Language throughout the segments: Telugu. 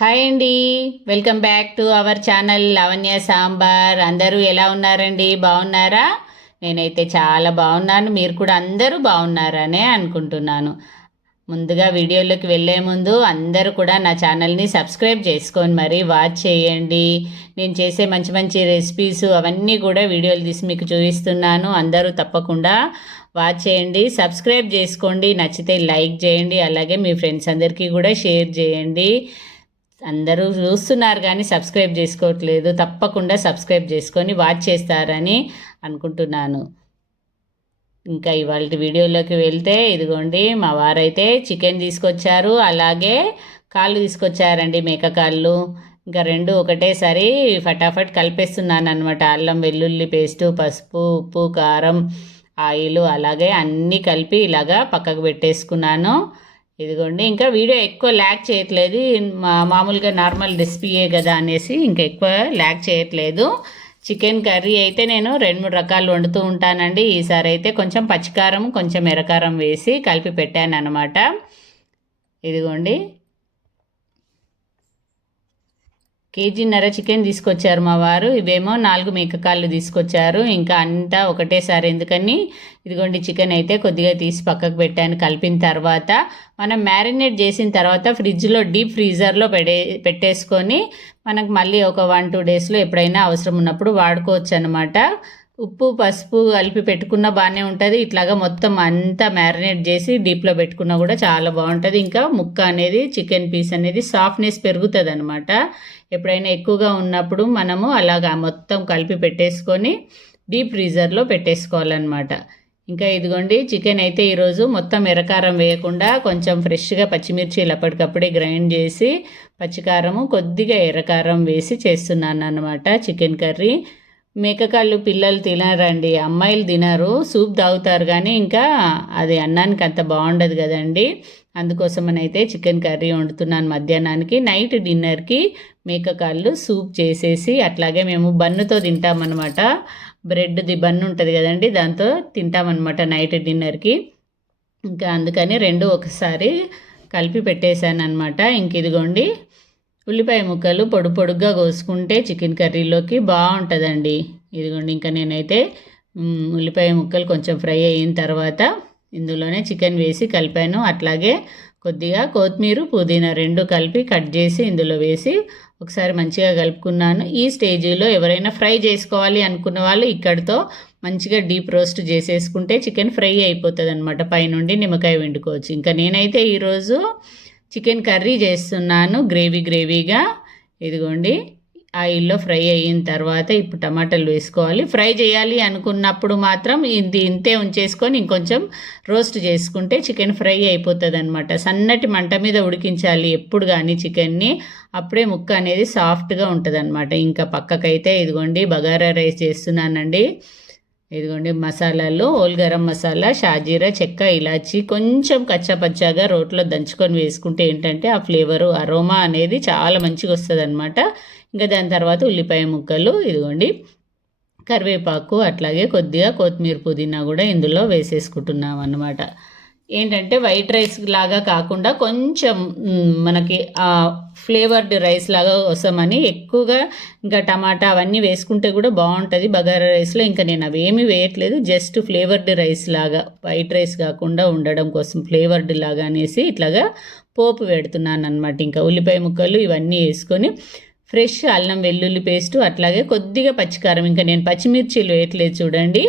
హాయ్ అండి. Welcome back to our channel Lavanya sambar. అందరూ ఎలా ఉన్నారండి? బాగున్నారా? నేనైతే చాలా బాగున్నాను. మీరు కూడా అందరూ బాగున్నారనే అనుకుంటున్నాను. ముందుగా వీడియోలోకి వెళ్ళే ముందు అందరూ కూడా నా ఛానల్ని సబ్స్క్రైబ్ చేసుకొని మరి వాచ్ చేయండి. నేను చేసే మంచి మంచి రెసిపీస్ అవన్నీ కూడా వీడియోలు తీసి మీకు చూపిస్తున్నాను. అందరూ తప్పకుండా వాచ్ చేయండి, సబ్స్క్రైబ్ చేసుకోండి, నచ్చితే లైక్ చేయండి, అలాగే మీ ఫ్రెండ్స్ అందరికీ కూడా షేర్ చేయండి. అందరూ చూస్తున్నారు కానీ సబ్స్క్రైబ్ చేసుకోవట్లేదు. తప్పకుండా సబ్స్క్రైబ్ చేసుకొని వాచ్ చేస్తారని అనుకుంటున్నాను. ఇంకా ఇవాళ వీడియోలోకి వెళ్తే ఇదిగోండి, మా వారైతే చికెన్ తీసుకొచ్చారు, అలాగే కాళ్ళు తీసుకొచ్చారండి, మేక కాళ్ళు. ఇంకా రెండు ఒకటేసారి ఫటాఫట్ కలిపేస్తున్నాను అనమాట. అల్లం వెల్లుల్లి పేస్టు, పసుపు, ఉప్పు, కారం, ఆయిల్ అలాగే అన్నీ కలిపి ఇలాగా పక్కకు పెట్టేసుకున్నాను. ఇదిగోండి, ఇంకా వీడియో ఎక్కువ ల్యాగ్ చేయట్లేదు. మామూలుగా నార్మల్ రెసిపీయే కదా అనేసి ఇంకా ఎక్కువ ల్యాగ్ చేయట్లేదు. చికెన్ కర్రీ అయితే నేను 2-3 రకాలు వండుతూ ఉంటానండి. ఈసారి అయితే కొంచెం పచ్చికారం కొంచెం ఎర్రకారం వేసి కలిపి పెట్టాను అనమాట. ఇదిగోండి, కేజీన్నర చికెన్ తీసుకొచ్చారు మా వారు. ఇవేమో 4 మేకకాళ్ళు తీసుకొచ్చారు. ఇంకా అంతా ఒకటేసారి ఎందుకని ఇదిగోండి, చికెన్ అయితే కొద్దిగా తీసి పక్కకు పెట్టాను. కలిపిన తర్వాత మనం మ్యారినేట్ చేసిన తర్వాత ఫ్రిడ్జ్లో డీప్ ఫ్రీజర్లో పెట్టేసుకొని మనకు మళ్ళీ ఒక 1-2 డేస్లో ఎప్పుడైనా అవసరం ఉన్నప్పుడు వాడుకోవచ్చు అనమాట. ఉప్పు పసుపు కలిపి పెట్టుకున్న బాగానే ఉంటుంది. ఇట్లాగా మొత్తం అంతా మ్యారినేట్ చేసి డీప్లో పెట్టుకున్నా కూడా చాలా బాగుంటుంది. ఇంకా ముక్క అనేది చికెన్ పీస్ అనేది సాఫ్ట్నెస్ పెరుగుతుంది అనమాట. ఎప్పుడైనా ఎక్కువగా ఉన్నప్పుడు మనము అలాగా మొత్తం కలిపి పెట్టేసుకొని డీప్ ఫ్రీజర్లో పెట్టేసుకోవాలన్నమాట. ఇంకా ఇదిగోండి, చికెన్ అయితే ఈరోజు మొత్తం ఎర్రకారం వేయకుండా కొంచెం ఫ్రెష్గా పచ్చిమిర్చి అప్పటికప్పుడే గ్రైండ్ చేసి పచ్చికారము కొద్దిగా ఎర్రకారం వేసి చేస్తున్నాను అన్నమాట చికెన్ కర్రీ. మేకకాళ్ళు పిల్లలు తినరండి, అమ్మాయిలు తినరు, సూప్ తాగుతారు కానీ ఇంకా అది అన్నానికి అంత బాగుండదు కదండి. అందుకోసమనైతే చికెన్ కర్రీ వండుతున్నాను మధ్యాహ్నానికి. నైట్ డిన్నర్కి మేకకాళ్ళు సూప్ చేసేసి అట్లాగే మేము బన్నుతో తింటామన్నమాట. బ్రెడ్ది బన్ను ఉంటుంది కదండి, దాంతో తింటామన్నమాట నైట్ డిన్నర్కి. ఇంకా అందుకని రెండు ఒకసారి కలిపి పెట్టేశాను అనమాట. ఇంక ఇదిగోండి, ఉల్లిపాయ ముక్కలు పొడుగ్గా కోసుకుంటే చికెన్ కర్రీలోకి బాగుంటుందండి. ఇదిగోండి, ఇంకా నేనైతే ఉల్లిపాయ ముక్కలు కొంచెం ఫ్రై అయిన తర్వాత ఇందులోనే చికెన్ వేసి కలిపాను. అట్లాగే కొద్దిగా కొత్తిమీర పుదీనా రెండు కలిపి కట్ చేసి ఇందులో వేసి ఒకసారి మంచిగా కలుపుకున్నాను. ఈ స్టేజీలో ఎవరైనా ఫ్రై చేసుకోవాలి అనుకున్న వాళ్ళు ఇక్కడితో మంచిగా డీప్ రోస్ట్ చేసేసుకుంటే చికెన్ ఫ్రై అయిపోతుంది అనమాట. పైనుండి నిమ్మకాయ వండుకోవచ్చు. ఇంకా నేనైతే ఈరోజు చికెన్ కర్రీ చేస్తున్నాను గ్రేవీగా. ఇదిగోండి, ఆయిల్లో ఫ్రై అయిన తర్వాత ఇప్పుడు టమాటాలు వేసుకోవాలి. ఫ్రై చేయాలి అనుకున్నప్పుడు మాత్రం ఇంతే ఉంచేసుకొని ఇంకొంచెం రోస్ట్ చేసుకుంటే చికెన్ ఫ్రై అయిపోతుంది అనమాట. సన్నటి మంట మీద ఉడికించాలి ఎప్పుడు కానీ చికెన్ని, అప్పుడే ముక్క అనేది సాఫ్ట్గా ఉంటుంది అనమాట. ఇంకా పక్కకైతే ఇదిగోండి బగారా రైస్ చేస్తున్నానండి. ఇదిగోండి మసాలాలు, హోల్ గరం మసాలా, షాజీరా, చెక్క, ఇలాచి కొంచెం కచ్చాపచ్చాగా రోట్లో దంచుకొని వేసుకుంటే ఏంటంటే ఆ ఫ్లేవరు అరోమా అనేది చాలా మంచిగా వస్తుంది అనమాట. ఇంకా దాని తర్వాత ఉల్లిపాయ ముక్కలు, ఇదిగోండి కరివేపాకు, అట్లాగే కొద్దిగా కొత్తిమీర పుదీనా కూడా ఇందులో వేసేసుకుంటున్నాం అన్నమాట. ఏంటంటే వైట్ రైస్ లాగా కాకుండా కొంచెం మనకి ఫ్లేవర్డ్ రైస్ లాగా వస్తామని ఎక్కువగా ఇంకా టమాటా అవన్నీ వేసుకుంటే కూడా బాగుంటుంది బగారా రైస్లో. ఇంకా నేను అవేమీ వేయట్లేదు, జస్ట్ ఫ్లేవర్డ్ రైస్ లాగా, వైట్ రైస్ కాకుండా ఉండడం కోసం ఫ్లేవర్డ్ లాగా అనేసి ఇట్లాగా పోపు పెడుతున్నాను అనమాట. ఇంకా ఉల్లిపాయ ముక్కలు ఇవన్నీ వేసుకొని ఫ్రెష్ అల్లం వెల్లుల్లి పేస్టు, అట్లాగే కొద్దిగా పచ్చికారం, ఇంకా నేను పచ్చిమిర్చిలు వేయట్లేదు చూడండి,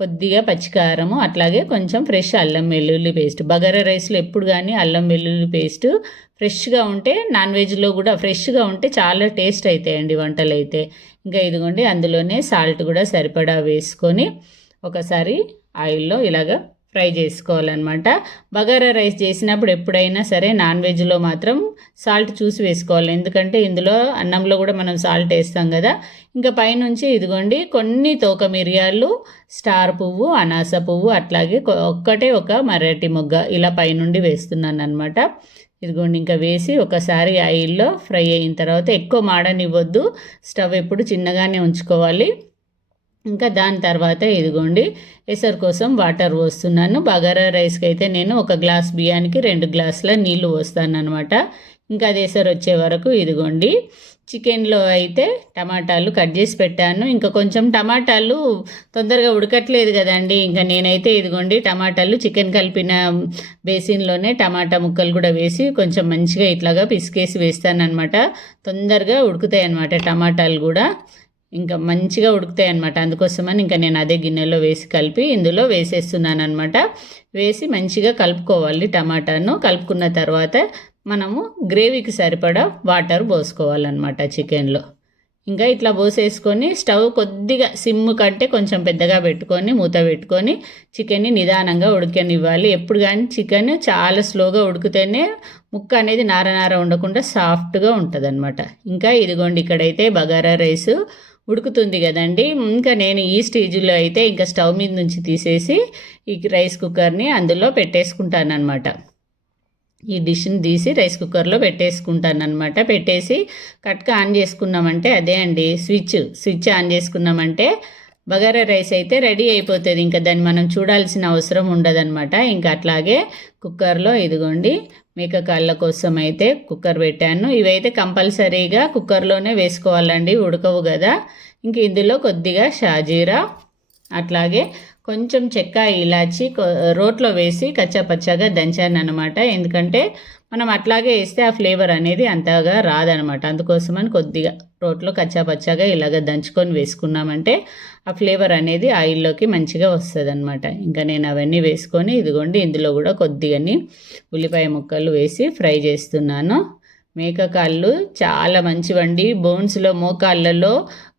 కొద్దిగా పచ్చికారము, అట్లాగే కొంచెం ఫ్రెష్ అల్లం వెల్లుల్లి పేస్ట్. బగారా రైస్లో ఎప్పుడు కానీ అల్లం వెల్లుల్లి పేస్ట్ ఫ్రెష్గా ఉంటే, నాన్ వెజ్లో కూడా ఫ్రెష్గా ఉంటే చాలా టేస్ట్ అవుతాయండి వంటలు అయితే. ఇంకా ఇదిగోండి, అందులోనే సాల్ట్ కూడా సరిపడా వేసుకొని ఒకసారి ఆయిల్లో ఇలాగా ఫ్రై చేసుకోవాలన్నమాట. బగారా రైస్ చేసినప్పుడు ఎప్పుడైనా సరే నాన్ వెజ్లో మాత్రం సాల్ట్ చూసి వేసుకోవాలి, ఎందుకంటే ఇందులో అన్నంలో కూడా మనం సాల్ట్ వేస్తాం కదా. ఇంకా పైనుంచి ఇదిగోండి కొన్ని తోక మిరియాలు, స్టార్ పువ్వు, అనాస పువ్వు, అట్లాగే ఒక మరాఠీ మొగ్గ ఇలా పైనుండి వేస్తున్నాను అనమాట. ఇదిగోండి, ఇంకా వేసి ఒకసారి ఆయిల్లో ఫ్రై అయిన తర్వాత ఎక్కువ మాడనివ్వద్దు, స్టవ్ ఎప్పుడు చిన్నగానే ఉంచుకోవాలి. ఇంకా దాని తర్వాత ఇదిగోండి ఎసరు కోసం వాటర్ పోస్తున్నాను. బగారా రైస్కి అయితే నేను 1 గ్లాస్ బియ్యానికి 2 గ్లాసుల నీళ్లు పోస్తాను అనమాట. ఇంకా అది ఎసరు వచ్చే వరకు ఇదిగోండి చికెన్లో అయితే టమాటాలు కట్ చేసి పెట్టాను. ఇంకా కొంచెం టమాటాలు తొందరగా ఉడకట్లేదు కదండి. ఇంకా నేనైతే ఇదిగోండి టమాటాలు చికెన్ కలిపిన బేసిన్లోనే టమాటా ముక్కలు కూడా వేసి కొంచెం మంచిగా ఇట్లాగా పిసికేసి వేస్తానన్నమాట. తొందరగా ఉడుకుతాయి అన్నమాట టమాటాలు కూడా, ఇంకా మంచిగా ఉడుకుతాయి అన్నమాట. అందుకోసమని ఇంకా నేను అదే గిన్నెలో వేసి కలిపి ఇందులో వేసేస్తున్నాను అనమాట. వేసి మంచిగా కలుపుకోవాలి. టమాటాను కలుపుకున్న తర్వాత మనము గ్రేవీకి సరిపడా వాటర్ పోసుకోవాలన్నమాట చికెన్లో. ఇంకా ఇట్లా పోసేసుకొని స్టవ్ కొద్దిగా సిమ్ కంటే కొంచెం పెద్దగా పెట్టుకొని మూత పెట్టుకొని చికెన్ని నిదానంగా ఉడకనివ్వాలి. ఎప్పుడు కానీ చికెన్ చాలా స్లోగా ఉడికితేనే ముక్క అనేది నార నార ఉండకుండా సాఫ్ట్గా ఉంటుంది అనమాట. ఇంకా ఇదిగోండి ఇక్కడైతే బగారా రైస్ ఉడుకుతుంది కదండి. ఇంకా నేను ఈ స్టేజ్లో అయితే ఇంకా స్టవ్ మీద నుంచి తీసేసి ఈ రైస్ కుక్కర్ని అందులో పెట్టేసుకుంటాను అనమాట. ఈ డిష్ని తీసి రైస్ కుక్కర్లో పెట్టేసుకుంటాను అనమాట. పెట్టేసి కట్క ఆన్ చేసుకున్నామంటే అదే అండి స్విచ్ ఆన్ చేసుకున్నామంటే బగారా రైస్ అయితే రెడీ అయిపోతుంది. ఇంకా దాన్ని మనం చూడాల్సిన అవసరం ఉండదన్నమాట. ఇంకా అట్లాగే కుక్కర్లో ఇదిగోండి మేక కాళ్ళ కోసం అయితే కుక్కర్ పెట్టాను. ఇవైతే కంపల్సరీగా కుక్కర్లోనే వేసుకోవాలండి, ఉడకవు కదా. ఇంక ఇందులో కొద్దిగా షాజీరా అట్లాగే కొంచెం చెక్క ఇలాచి రోట్లో వేసి కచ్చాపచ్చాగా దంచాను అనమాట. ఎందుకంటే మనం అట్లాగే వేస్తే ఆ ఫ్లేవర్ అనేది అంతగా రాదనమాట. అందుకోసమని కొద్దిగా రోట్లో కచ్చాపచ్చాగా ఇలాగ దంచుకొని వేసుకున్నామంటే ఆ ఫ్లేవర్ అనేది ఆయిల్లోకి మంచిగా వస్తుంది అనమాట. ఇంకా నేను అవన్నీ వేసుకొని ఇదిగోండి ఇందులో కూడా కొద్దిగాని ఉల్లిపాయ ముక్కలు వేసి ఫ్రై చేస్తున్నాను. మేక కాళ్ళు చాలా మంచివండి. బోన్స్లో మోకాళ్ళలో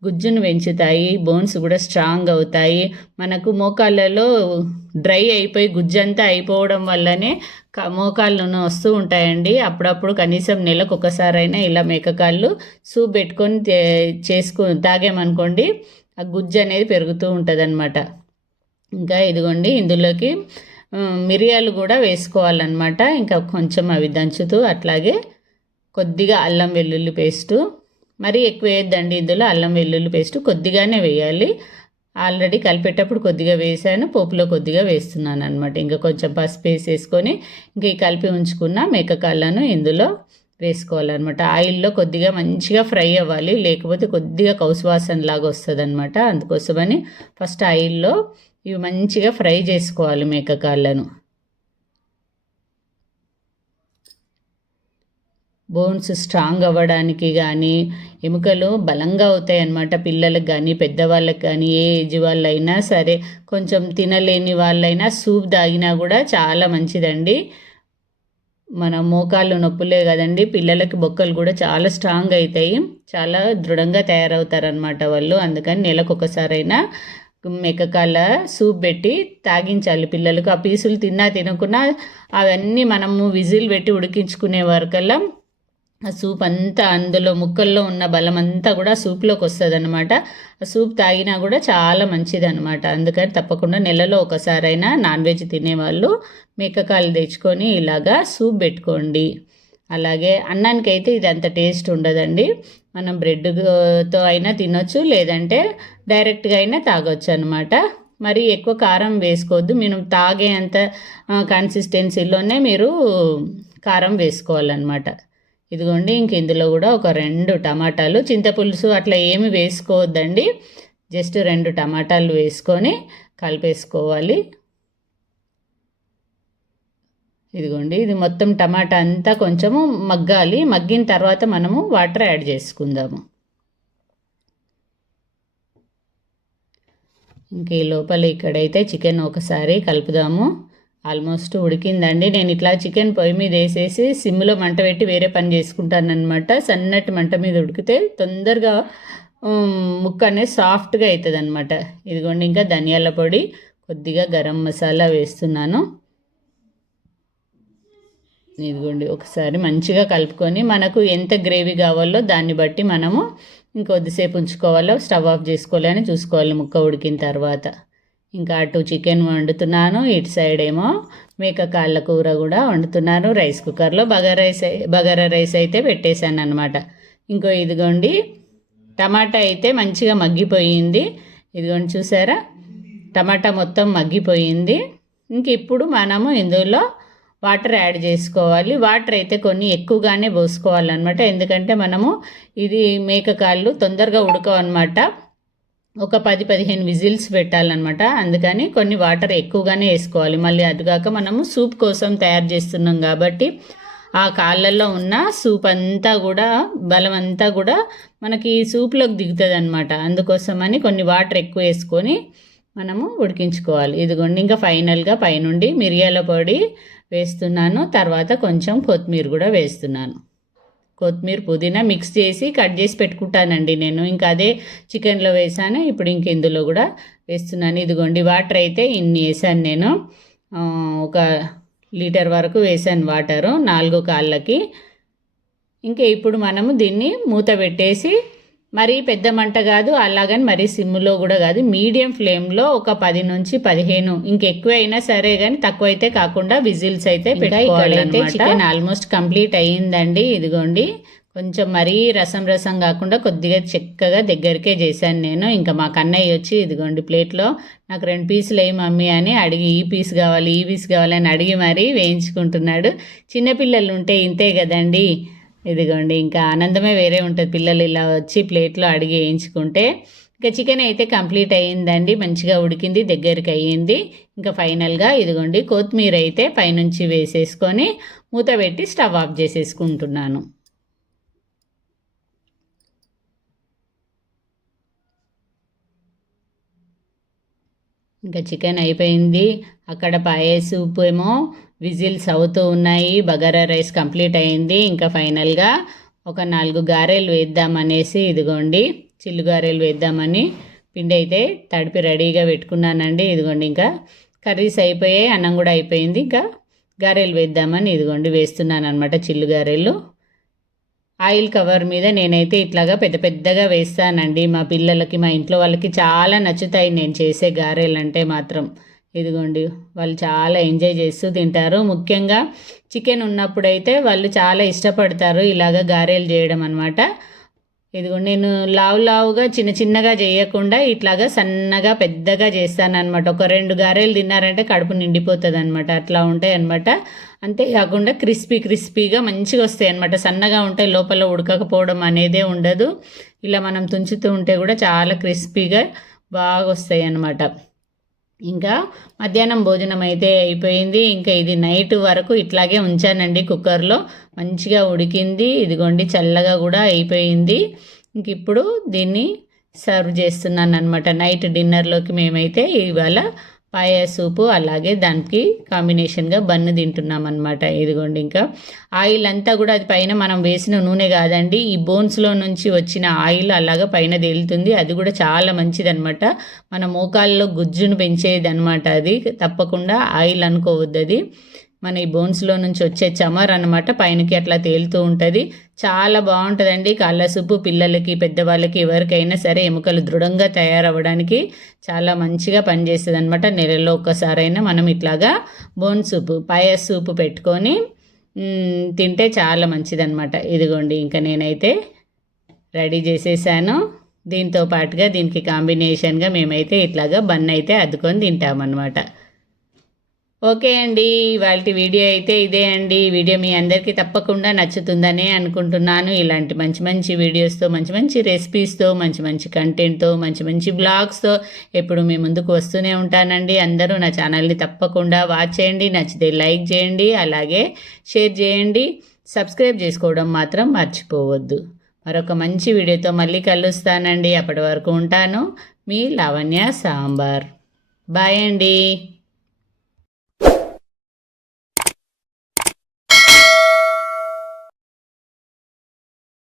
గుజ్జును పెంచుతాయి, బోన్స్ కూడా స్ట్రాంగ్ అవుతాయి. మనకు మోకాళ్ళలో డ్రై అయిపోయి గుజ్జంతా అయిపోవడం వల్లనే మోకాళ్ళు వస్తూ ఉంటాయండి. అప్పుడప్పుడు కనీసం నెలకు ఒకసారైనా ఇలా మేకకాళ్ళు సూప్ పెట్టుకొని తాగామనుకోండి ఆ గుజ్జు అనేది పెరుగుతూ ఉంటుంది అనమాట. ఇంకా ఇదిగోండి ఇందులోకి మిరియాలు కూడా వేసుకోవాలన్నమాట. ఇంకా కొంచెం అవి దంచుతూ అట్లాగే కొద్దిగా అల్లం వెల్లుల్లి పేస్టు, మరీ ఎక్కువ వేయద్దండి ఇందులో. అల్లం వెల్లుల్లి పేస్టు కొద్దిగానే వేయాలి. ఆల్రెడీ కలిపేటప్పుడు కొద్దిగా వేసాను, పోపులో కొద్దిగా వేస్తున్నాను అనమాట. ఇంకా కొంచెం పసుపు వేసేసుకొని ఇంకా ఈ కలిపి ఉంచుకున్న మేకకాళ్ళను ఇందులో వేసుకోవాలన్నమాట. ఆయిల్లో కొద్దిగా మంచిగా ఫ్రై అవ్వాలి, లేకపోతే కొద్దిగా కౌసువాసన లాగా వస్తుంది అనమాట. అందుకోసమని ఫస్ట్ ఆయిల్లో ఇవి మంచిగా ఫ్రై చేసుకోవాలి మేకకాళ్ళను. బోన్స్ స్ట్రాంగ్ అవ్వడానికి కానీ ఎముకలు బలంగా అవుతాయి అన్నమాట. పిల్లలకు కానీ పెద్దవాళ్ళకి కానీ ఏ ఏజ్ వాళ్ళైనా సరే, కొంచెం తినలేని వాళ్ళైనా సూప్ తాగినా కూడా చాలా మంచిదండి. మన మోకాళ్ళు నొప్పులే కదండి, పిల్లలకి బొక్కలు కూడా చాలా స్ట్రాంగ్ అవుతాయి, చాలా దృఢంగా తయారవుతారనమాట వాళ్ళు. అందుకని నెలకు ఒకసారైనా మేకకాళ్ళ సూప్ పెట్టి తాగించాలి పిల్లలకు. ఆ పీసులు తిన్నా తినకున్నా అవన్నీ మనము విజిల్ పెట్టి ఉడికించుకునే వరకల్లా ఆ సూప్ అంతా అందులో ముక్కల్లో ఉన్న బలం అంతా కూడా సూప్లోకి వస్తుంది అనమాట. ఆ సూప్ తాగినా కూడా చాలా మంచిది అనమాట. అందుకని తప్పకుండా నెలలో ఒకసారైనా నాన్ వెజ్ తినేవాళ్ళు మేకకాయలు తెచ్చుకొని ఇలాగా సూప్ పెట్టుకోండి. అలాగే అన్నానికి అయితే ఇది అంత టేస్ట్ ఉండదండి. మనం బ్రెడ్తో అయినా తినొచ్చు, లేదంటే డైరెక్ట్గా అయినా తాగొచ్చు అనమాట. మరి ఎక్కువ కారం వేసుకోవద్దు. మనం తాగే అంత కన్సిస్టెన్సీలోనే మీరు కారం వేసుకోవాలన్నమాట. ఇదిగోండి ఇంక ఇందులో కూడా ఒక 2 టమాటాలు, చింతపులుసు అట్లా ఏమి వేసుకోవద్దండి, జస్ట్ 2 టమాటాలు వేసుకొని కలిపేసుకోవాలి. ఇదిగోండి ఇది మొత్తం టమాటా అంతా కొంచెము మగ్గాలి. మగ్గిన తర్వాత మనము వాటర్ యాడ్ చేసుకుందాము. ఇంక ఈ లోపల ఇక్కడైతే చికెన్ ఒకసారి కలుపుదాము. ఆల్మోస్ట్ ఉడికిందండి. నేను ఇట్లా చికెన్ పొయ్యి మీద వేసేసి సిమ్లో మంట పెట్టి వేరే పని చేసుకుంటానమాట. సన్నటి మంట మీద ఉడికితే తొందరగా ముక్క అనేది సాఫ్ట్గా అవుతుంది అనమాట. ఇదిగోండి ఇంకా ధనియాల పొడి, కొద్దిగా గరం మసాలా వేస్తున్నాను. ఇదిగోండి ఒకసారి మంచిగా కలుపుకొని మనకు ఎంత గ్రేవీ కావాలో దాన్ని బట్టి మనము ఇంకొద్దిసేపు ఉంచుకోవాలో, స్టవ్ ఆఫ్ చేసుకోవాలని చూసుకోవాలి ముక్క ఉడికిన తర్వాత. ఇంకా అటు చికెన్ వండుతున్నాను, ఇటు సైడ్ ఏమో మేక కాళ్ళ కూర కూడా వండుతున్నాను. రైస్ కుక్కర్లో బగారా రైస్ అయితే పెట్టేశాను అనమాట. ఇంకో ఇదిగోండి టమాటా అయితే మంచిగా మగ్గిపోయింది. ఇదిగోండి చూసారా, టమాటా మొత్తం మగ్గిపోయింది. ఇంక ఇప్పుడు మనము ఇందులో వాటర్ యాడ్ చేసుకోవాలి. వాటర్ అయితే కొన్ని ఎక్కువగానే పోసుకోవాలన్నమాట, ఎందుకంటే మనము ఇది మేకకాళ్ళు తొందరగా ఉడకవన్నమాట. ఒక 10-15 విజిల్స్ పెట్టాలన్నమాట. అందుకని కొన్ని వాటర్ ఎక్కువగానే వేసుకోవాలి. మళ్ళీ అటుగాక మనము సూప్ కోసం తయారు చేస్తున్నాం కాబట్టి ఆ కాళ్ళల్లో ఉన్న సూప్ అంతా కూడా బలం అంతా కూడా మనకి సూప్లోకి దిగుతుంది అనమాట. అందుకోసమని కొన్ని వాటర్ ఎక్కువ వేసుకొని మనము ఉడికించుకోవాలి. ఇదిగోండి, ఇంకా ఫైనల్గా పైనుండి మిరియాల పొడి వేస్తున్నాను. తర్వాత కొంచెం కొత్తిమీర కూడా వేస్తున్నాను. కొత్తిమీర పుదీనా మిక్స్ చేసి కట్ చేసి పెట్టుకుంటానండి నేను. ఇంకా అదే చికెన్లో వేసాను, ఇప్పుడు ఇంక ఇందులో కూడా వేస్తున్నాను. ఇదిగోండి, వాటర్ అయితే ఇన్ని వేసాను నేను. ఒక లీటర్ వరకు వేసాను వాటరు 4 కాళ్ళకి. ఇంకా ఇప్పుడు మనము దీన్ని మూత పెట్టేసి, మరీ పెద్ద మంట కాదు, అలాగని మరీ సిమ్లో కూడా కాదు, మీడియం ఫ్లేమ్లో ఒక 10 నుంచి 15, ఇంకెక్కువ అయినా సరే కానీ తక్కువ అయితే కాకుండా విజిల్స్ అయితే పెట్టుకోవాలి. చికెన్ ఆల్మోస్ట్ కంప్లీట్ అయ్యిందండి. ఇదిగోండి, కొంచెం మరీ రసం కాకుండా కొద్దిగా చక్కగా దగ్గరికే చేశాను నేను. ఇంకా మా కన్నయ్య వచ్చి ఇదిగోండి ప్లేట్లో నాకు 2 పీసులు వేయి మమ్మీ అని అడిగి, ఈ పీస్ కావాలి ఈ పీస్ కావాలని అడిగి మరీ వేయించుకుంటున్నాడు. చిన్నపిల్లలు ఉంటే ఇంతే కదండి. ఇదిగోండి, ఇంకా ఆనందమే వేరే ఉంటుంది పిల్లలు ఇలా వచ్చి ప్లేట్లో అడిగి వేయించుకుంటే. ఇంకా చికెన్ అయితే కంప్లీట్ అయ్యిందండి, మంచిగా ఉడికింది, దగ్గరికి అయ్యింది. ఇంకా ఫైనల్గా ఇదిగోండి కొత్తిమీర అయితే పైనుంచి వేసేసుకొని మూత పెట్టి స్టవ్ ఆఫ్ చేసేసుకుంటున్నాను. ఇంకా చికెన్ అయిపోయింది. అక్కడ పాయ సూప్ ఏమో విజిల్స్ అవుతూ ఉన్నాయి. బగారా రైస్ కంప్లీట్ అయింది. ఇంకా ఫైనల్గా ఒక 4 గారెలు వేద్దామనేసి ఇదిగోండి చిల్లు గారెలు వేద్దామని పిండి అయితే తడిపి రెడీగా పెట్టుకున్నానండి. ఇదిగోండి, ఇంకా కర్రీస్ అయిపోయాయి, అన్నం కూడా అయిపోయింది. ఇంకా గారెలు వేద్దామని ఇదిగోండి వేస్తున్నాను అనమాట చిల్లు గారెలు. ఆయిల్ కవర్ మీద నేనైతే ఇట్లాగా పెద్ద పెద్దగా వేస్తానండి. మా పిల్లలకి, మా ఇంట్లో వాళ్ళకి చాలా నచ్చుతాయి నేను చేసే గారెలు అంటే మాత్రం. ఇదిగోండి, వాళ్ళు చాలా ఎంజాయ్ చేస్తూ తింటారు. ముఖ్యంగా చికెన్ ఉన్నప్పుడైతే వాళ్ళు చాలా ఇష్టపడతారు ఇలాగ గారెలు చేయడం అనమాట. ఇదిగోండి, నేను లావుగా చిన్నగా చేయకుండా ఇట్లాగా సన్నగా పెద్దగా చేస్తానన్నమాట. ఒక 2 గారెలు తిన్నారంటే కడుపు నిండిపోతుంది అనమాట. అట్లా ఉంటాయి అనమాట. అంతేకాకుండా క్రిస్పీగా మంచిగా వస్తాయి అనమాట. సన్నగా ఉంటాయి, లోపల ఉడకకపోవడం అనేదే ఉండదు. ఇలా మనం తుంచుతూ ఉంటే కూడా చాలా క్రిస్పీగా బాగా వస్తాయి అన్నమాట. ఇంకా మధ్యాహ్నం భోజనం అయితే అయిపోయింది. ఇంకా ఇది నైట్ వరకు ఇట్లాగే ఉంచానండి కుక్కర్లో, మంచిగా ఉడికింది. ఇదిగోండి, చల్లగా కూడా అయిపోయింది. ఇంక ఇప్పుడు దీన్ని సర్వ్ చేస్తున్నాను అనమాట. నైట్ డిన్నర్లోకి మేమైతే ఇవాళ పాయ సూపు, అలాగే దానికి కాంబినేషన్గా బన్ను తింటున్నాం అనమాట. ఇదిగోండి, ఇంకా ఆయిల్ అంతా కూడా అది పైన మనం వేసిన నూనె కాదండి, ఈ బోన్స్లో నుంచి వచ్చిన ఆయిల్ అలాగా పైన తేలుతుంది. అది కూడా చాలా మంచిదనమాట. మన మోకాల్లో గుజ్జును పెంచేది అనమాట. అది తప్పకుండా ఆయిల్ అనుకోవద్దు, అది మన ఈ బోన్స్లో నుంచి వచ్చే చమర్ అనమాట, పైనకి అట్లా తేలుతూ ఉంటుంది. చాలా బాగుంటుందండి కాళ్ళ సూపు. పిల్లలకి, పెద్దవాళ్ళకి, ఎవరికైనా సరే ఎముకలు దృఢంగా తయారవ్వడానికి చాలా మంచిగా పనిచేస్తుంది అనమాట. నెలలో ఒక్కసారైనా మనం ఇట్లాగా బోన్ సూపు, పాయ సూపు పెట్టుకొని తింటే చాలా మంచిదన్నమాట. ఇదిగోండి, ఇంకా నేనైతే రెడీ చేసేసాను. దీంతో పాటుగా దీనికి కాంబినేషన్గా మేమైతే ఇట్లాగా బన్ అయితే అద్దుకొని తింటామన్నమాట. ఓకే అండి, ఇవాళ వీడియో అయితే ఇదే అండి. ఈ వీడియో మీ అందరికీ తప్పకుండా నచ్చుతుందనే అనుకుంటున్నాను. ఇలాంటి మంచి వీడియోస్తో, మంచి రెసిపీస్తో, మంచి కంటెంట్తో, మంచి బ్లాగ్స్తో ఎప్పుడు మీ ముందుకు వస్తూనే ఉంటానండి. అందరూ నా ఛానల్ని తప్పకుండా వాచ్ చేయండి. నచ్చితే లైక్ చేయండి, అలాగే షేర్ చేయండి. సబ్స్క్రైబ్ చేసుకోవడం మాత్రం మర్చిపోవద్దు. మరొక మంచి వీడియోతో మళ్ళీ కలుస్తానండి. అప్పటి వరకు ఉంటాను. మీ లావణ్య సాంబార్. బాయ్ అండి.